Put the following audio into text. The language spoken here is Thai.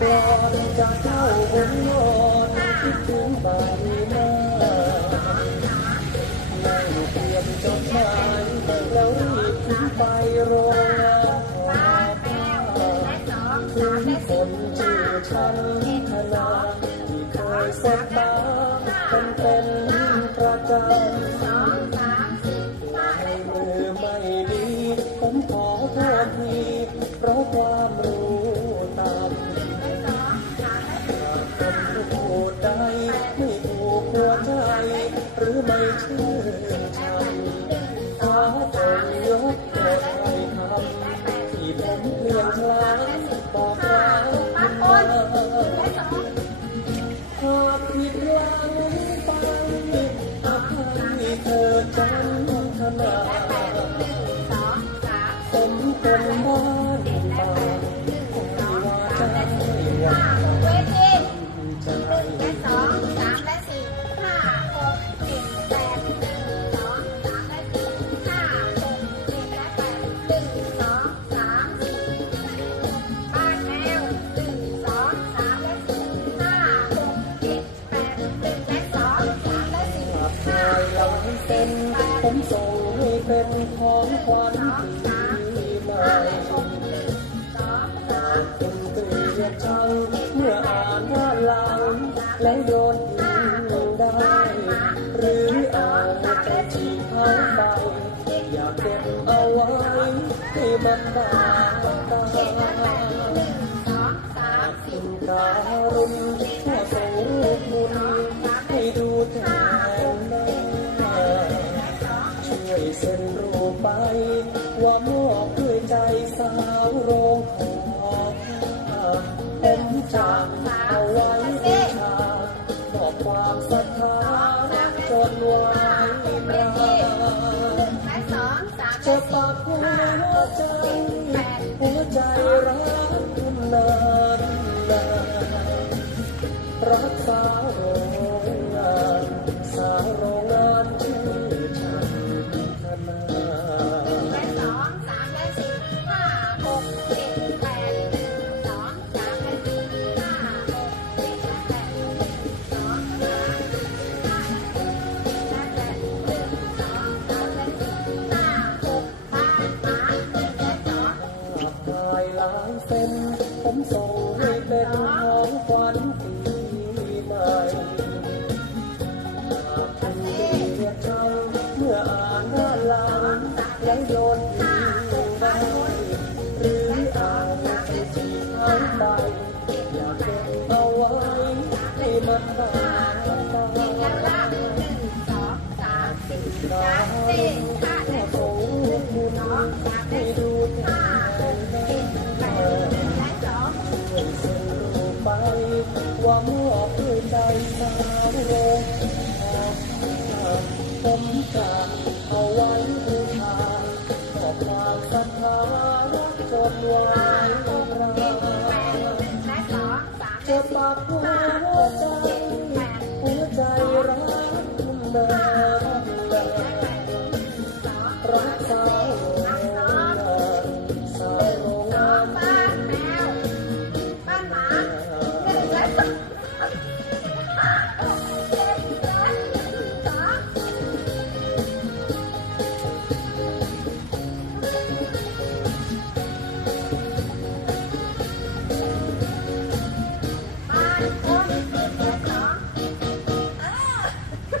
กลอนจะเข้าบนนอนคิดถึงบานหน้านั่งเตรียมจดหมายแล้วรีบขึ้นไปโรงงานถึงคนชื่อฉันธนาที่เคยสบตาเป็นเป็นประจำ หัวใจหรือไม่เชื่นชัยขอจงยกโทษให้คำที่ผมเพียงครั้งบอก เป็นผมส่งให้เป็นของขวัญปีใหม่เป็นเกลียดชังเมื่ออ่านว่านหลังและโยนทิ้งได้ หรือเอาไปจีบเขาไปอยากเก็บเอาไว้ให้มันบาดตาคุณการุณช่ ว่ามอบด้วยใจสาวโรงขอผมจะเอาไว้บูชามอบความศรัทธาจนวันราจะตัดหัวใจหัวใจรักคุณนานนานรักษา ปว่ามอบด้ใจสาวโรงผมจะเอาไว้บูชาขอความศรัทธารักจนวันราจะตัดหัว